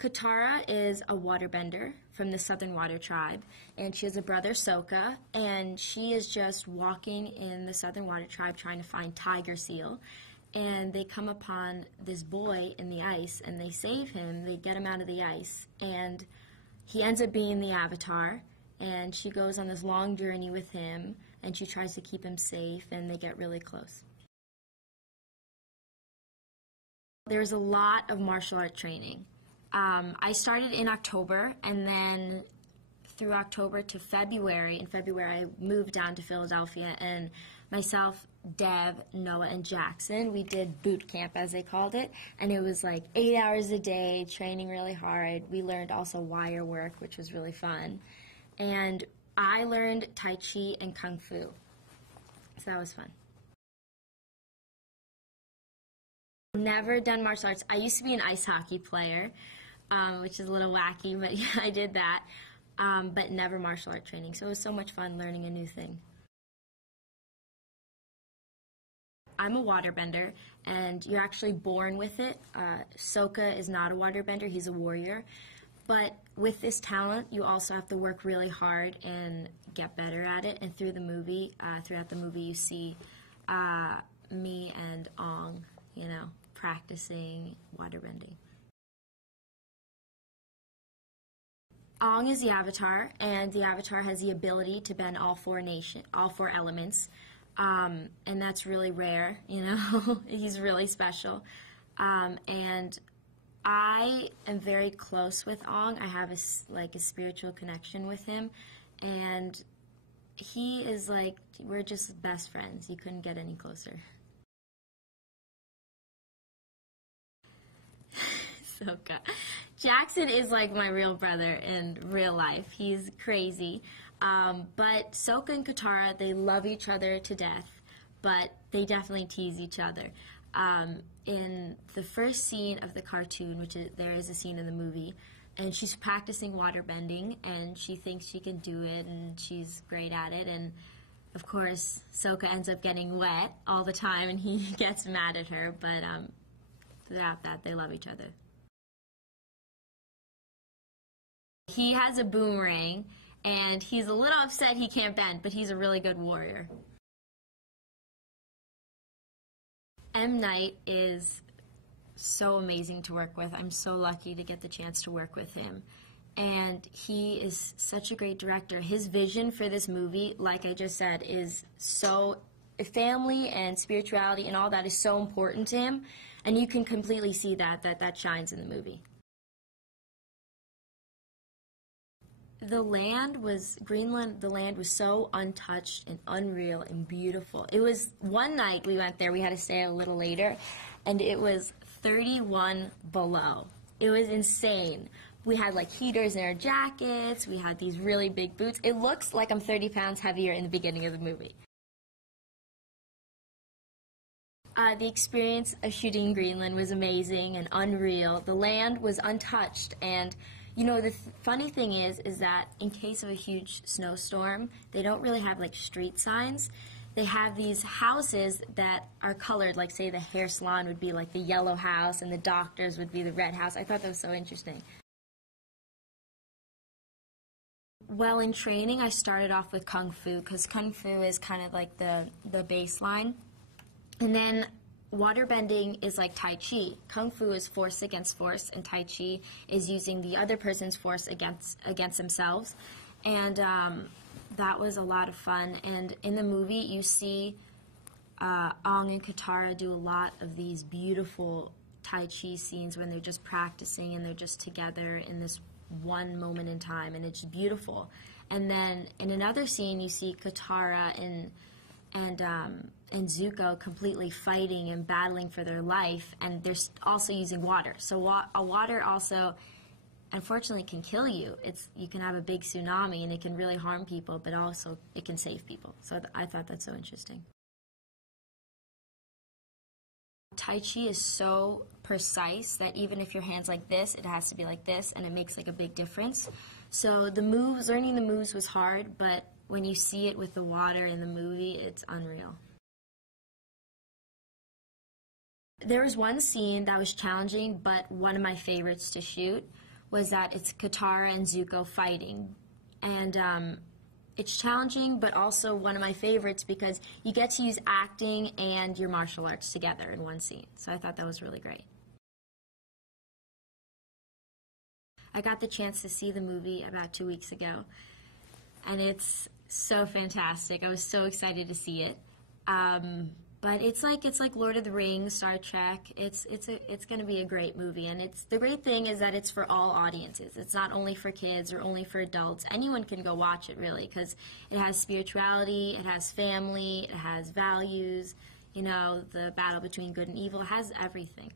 Katara is a waterbender from the Southern Water Tribe, and she has a brother, Sokka, and she is just walking in the Southern Water Tribe trying to find tiger seal, and they come upon this boy in the ice, and they save him, they get him out of the ice, and he ends up being the Avatar, and she goes on this long journey with him, and she tries to keep him safe, and they get really close. There's a lot of martial art training. I started in October, and then through October to February. In February, I moved down to Philadelphia, and myself, Dev, Noah, and Jackson, we did boot camp, as they called it, and it was like 8 hours a day, training really hard. We learned also wire work, which was really fun, and I learned Tai Chi and Kung Fu, so that was fun. Never done martial arts. I used to be an ice hockey player, which is a little wacky, but yeah, I did that, but never martial art training, so it was so much fun learning a new thing. I'm a waterbender, and you're actually born with it. Sokka is not a waterbender, he's a warrior, but with this talent, you also have to work really hard and get better at it, and throughout the movie, you see me and Ong, practicing waterbending. Ong is the Avatar, and the Avatar has the ability to bend all four elements, and that's really rare. He's really special, and I am very close with Ong. I have a spiritual connection with him, and he is we're just best friends. You couldn't get any closer. Sokka. Jackson is like my real brother in real life. He's crazy. But Sokka and Katara, they love each other to death, but they definitely tease each other. In the first scene of the cartoon, there is a scene in the movie, and she's practicing waterbending, and she thinks she can do it, and she's great at it, and of course, Sokka ends up getting wet all the time, and he gets mad at her, but without that, they love each other. He has a boomerang, and he's a little upset he can't bend, but he's a really good warrior. M. Night is so amazing to work with. I'm so lucky to get the chance to work with him. And he is such a great director. His vision for this movie, like I just said, is so family and spirituality and all that is so important to him. And you can completely see that shines in the movie. Greenland, the land was so untouched and unreal and beautiful. It was, one night we went there, we had to stay a little later, and it was 31 below. It was insane. We had heaters in our jackets, we had these really big boots. It looks like I'm 30 pounds heavier in the beginning of the movie. The experience of shooting in Greenland was amazing and unreal. The land was untouched, and the funny thing is that in case of a huge snowstorm, they don't really have street signs. They have these houses that are colored, say the hair salon would be the yellow house and the doctor's would be the red house. I thought that was so interesting. Well, in training, I started off with Kung Fu, because Kung Fu is kind of the baseline. And then waterbending is like Tai Chi. Kung Fu is force against force, and Tai Chi is using the other person's force against themselves. And that was a lot of fun. And in the movie, you see Ong and Katara do a lot of these beautiful Tai Chi scenes when they're just practicing and they're just together in this one moment in time, and it's beautiful. And then in another scene, you see Katara and Zuko completely fighting and battling for their life, and they're also using water. So water also, unfortunately, can kill you. You can have a big tsunami, and it can really harm people, but also it can save people. So I thought that's so interesting. Tai Chi is so precise that even if your hand's like this, it has to be like this, and it makes a big difference. So learning the moves was hard, but when you see it with the water in the movie, it's unreal. There was one scene that was challenging, but one of my favorites to shoot was that it's Katara and Zuko fighting. And it's challenging, but also one of my favorites because you get to use acting and your martial arts together in one scene. So I thought that was really great. I got the chance to see the movie about 2 weeks ago, and it's so fantastic. I was so excited to see it. But it's like Lord of the Rings, Star Trek. It's going to be a great movie, and the great thing is that it's for all audiences. It's not only for kids or only for adults. Anyone can go watch it, really, because it has spirituality, it has family, it has values. You know, the battle between good and evil, it has everything.